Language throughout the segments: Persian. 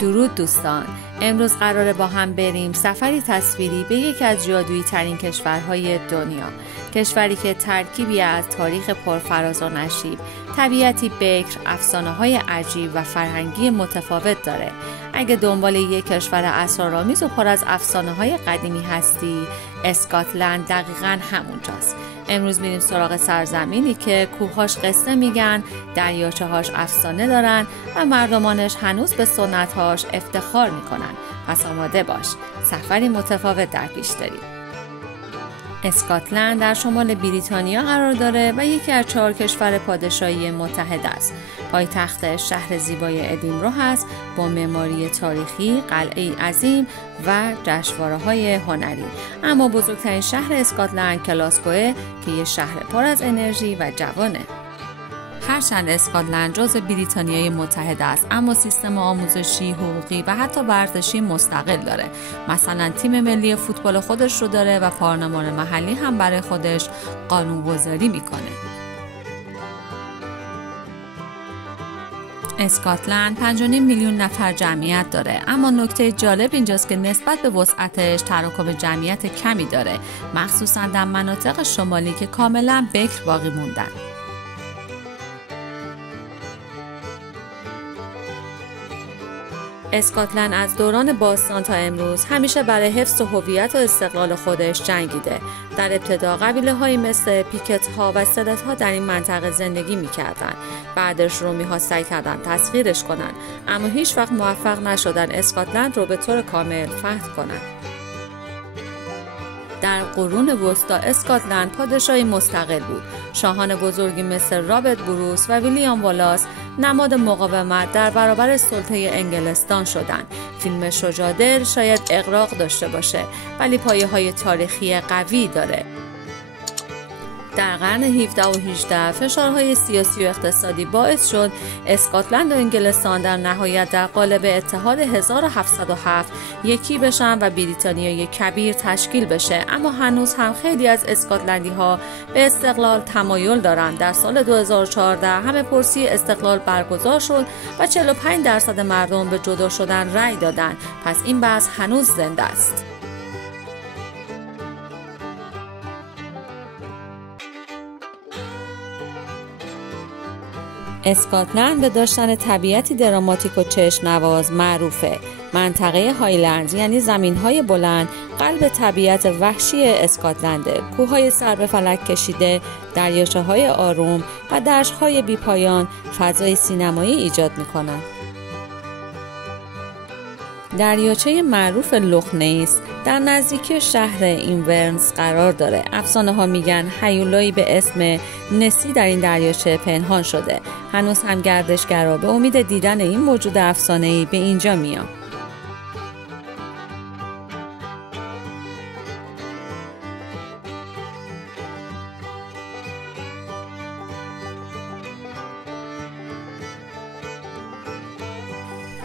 درود دوستان، امروز قراره با هم بریم سفری تصویری به یکی از جادویی ترین کشورهای دنیا. کشوری که ترکیبی از تاریخ پرفراز و نشیب، طبیعتی بکر، افسانه‌های عجیب و فرهنگی متفاوت داره. اگه دنبال یک کشور اسرارآمیز و پر از افسانه‌های قدیمی هستی، اسکاتلند دقیقاً همونجاست. امروز میریم سراغ سرزمینی که کوه‌هاش قصه میگن، دریاچه‌هاش افسانه دارن و مردمانش هنوز به سنت‌هاش افتخار میکنن. پس آماده باش، سفری متفاوت در پیش داریم. اسکاتلند در شمال بریتانیا قرار داره و یکی از 4 کشور پادشاهی متحد است. پایتختش شهر زیبای ادینبرو هست با معماری تاریخی، قلعه‌ای عظیم و جشنواره‌های هنری. اما بزرگترین شهر اسکاتلند گلاسگوه که یه شهر پر از انرژی و جوانه. هرچند اسکاتلند جزو بریتانیای متحد است، اما سیستم آموزشی، حقوقی و حتی ورزشی مستقل داره. مثلا تیم ملی فوتبال خودش رو داره و پارلمان محلی هم برای خودش قانون‌گذاری میکنه. اسکاتلند 5.5 میلیون نفر جمعیت داره، اما نکته جالب اینجاست که نسبت به وسعتش تراکم جمعیت کمی داره، مخصوصا در مناطق شمالی که کاملا بکر باقی موندن. اسکاتلند از دوران باستان تا امروز همیشه برای حفظ هویت و استقلال خودش جنگیده. در ابتدا قبیله‌هایی مثل پیکت‌ها و سلت‌ها در این منطقه زندگی می‌کردند. بعدش رومی‌ها سعی کردند تسخیرش کنند، اما هیچ وقت موفق نشدن اسکاتلند رو به طور کامل فتح کنند. در قرون وسطا اسکاتلند پادشاهی مستقل بود. شاهان بزرگی مثل رابرت بروس و ویلیام والاس نماد مقاومت در برابر سلطه انگلستان شدند. فیلم شجاع شاید اغراق داشته باشه، ولی پایه‌های تاریخی قوی داره. در قرن 17 و 18 فشارهای سیاسی و اقتصادی باعث شد اسکاتلند و انگلستان در نهایت در قالب اتحاد 1707 یکی بشن و بریتانیای کبیر تشکیل بشه. اما هنوز هم خیلی از اسکاتلندی ها به استقلال تمایل دارند. در سال 2014 همه پرسی استقلال برگزار شد و 45% مردم به جدا شدن رأی دادند. پس این بحث هنوز زنده است. اسکاتلند به داشتن طبیعتی دراماتیک و چشم‌نواز معروفه. منطقه هایلند یعنی زمین‌های بلند قلب طبیعت وحشی اسکاتلنده. کوه‌های سر به فلک کشیده، دریاچه‌های آروم و دشت‌های بی‌پایان فضای سینمایی ایجاد می‌کنند. دریاچه معروف لوخ نیس در نزدیکی شهر اینورنس قرار داره. افسانه ها میگن هیولایی به اسم نسی در این دریاچه پنهان شده. هنوز هم گردشگرا به امید دیدن این موجود افسانه‌ای به اینجا میان.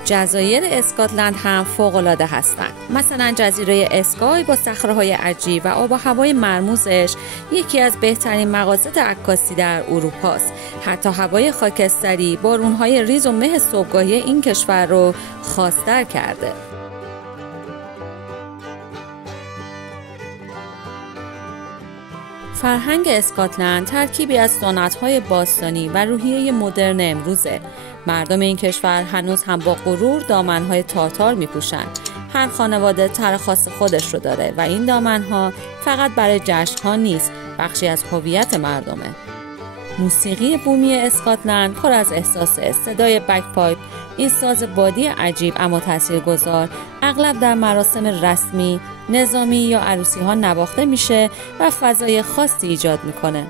جزایر اسکاتلند هم فوق‌العاده هستند. مثلا جزیره اسکای با صخره‌های عجیب و آب و هوای مرموزش یکی از بهترین مقاصد عکاسی در اروپاست. حتی هوای خاکستری بارون‌های ریز و مه صبحگاهی این کشور رو خاص‌تر کرده. فرهنگ اسکاتلند ترکیبی از سنت‌های باستانی و روحیه مدرن امروزه. مردم این کشور هنوز هم با غرور دامن‌های تاتار می‌پوشند. هر خانواده طرح خاص خودش رو داره و این دامن‌ها فقط برای جشن‌ها نیست، بخشی از هویت مردمه. موسیقی بومی اسکاتلند پر از احساسه. صدای بگپایپ، این ساز بادی عجیب اما تاثیرگذار، اغلب در مراسم رسمی، نظامی یا عروسی‌ها نواخته میشه و فضای خاصی ایجاد میکنه.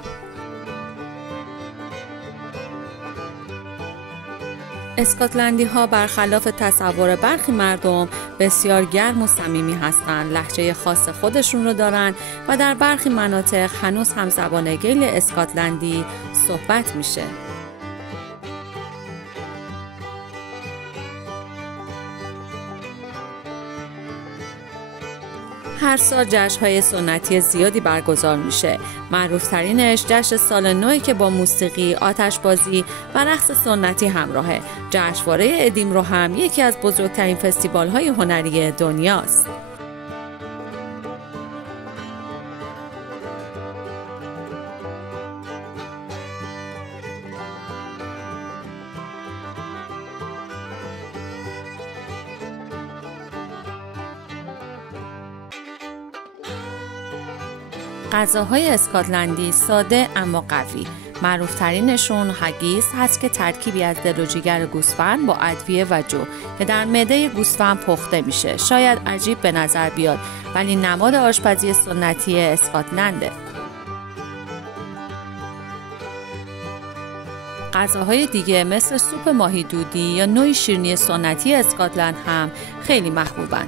اسکاتلندی ها برخلاف تصور برخی مردم بسیار گرم و صمیمی هستند. لهجه خاص خودشون رو دارن و در برخی مناطق هنوز هم زبان گیل اسکاتلندی صحبت میشه. هر سال جشن‌های سنتی زیادی برگزار میشه. معروف‌ترینش جشن سال نوئه که با موسیقی، آتشبازی و رقص سنتی همراهه. جشنواره ادینبرو هم یکی از بزرگترین فستیوال‌های هنری دنیاست. غذاهای اسکاتلندی ساده اما قوی. معروفترینشون هگیس هست که ترکیبی از دل و جیگر گوسفند با ادویه و جو که در معده گوسفند پخته میشه. شاید عجیب به نظر بیاد ولی نماد آشپزی سنتی اسکاتلنده. غذاهای دیگه مثل سوپ ماهی دودی یا نوعی شیرینی سنتی اسکاتلند هم خیلی محبوبن.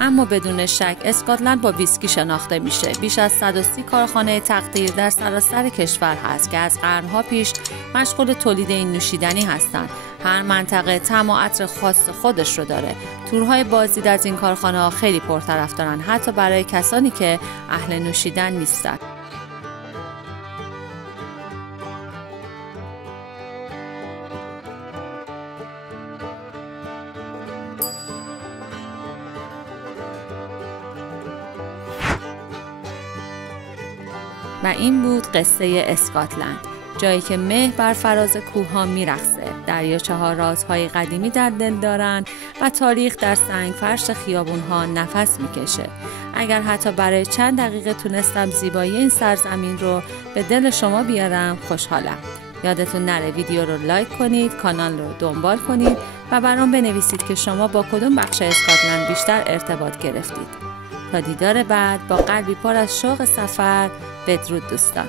اما بدون شک اسکاتلند با ویسکی شناخته میشه. بیش از 130 کارخانه تقدیر در سراسر کشور هست که از قرنها پیش مشغول تولید این نوشیدنی هستند. هر منطقه طعم و عطر خاص خودش رو داره. تورهای بازدید از این کارخانه ها خیلی پرطرفدارن، حتی برای کسانی که اهل نوشیدن نیستن. و این بود قصه اسکاتلند، جایی که مه بر فراز کوه‌ها میرقصه، دریاچه‌ها رازهای قدیمی در دل دارن و تاریخ در سنگ فرش خیابون‌ها نفس میکشه. اگر حتی برای چند دقیقه تونستم زیبایی این سرزمین رو به دل شما بیارم خوشحالم. یادتون نره ویدیو رو لایک کنید، کانال رو دنبال کنید و برام بنویسید که شما با کدوم بخش اسکاتلند بیشتر ارتباط گرفتید. تا دیدار بعد با قلبی پر از شوق سفر، بدرود دوستان.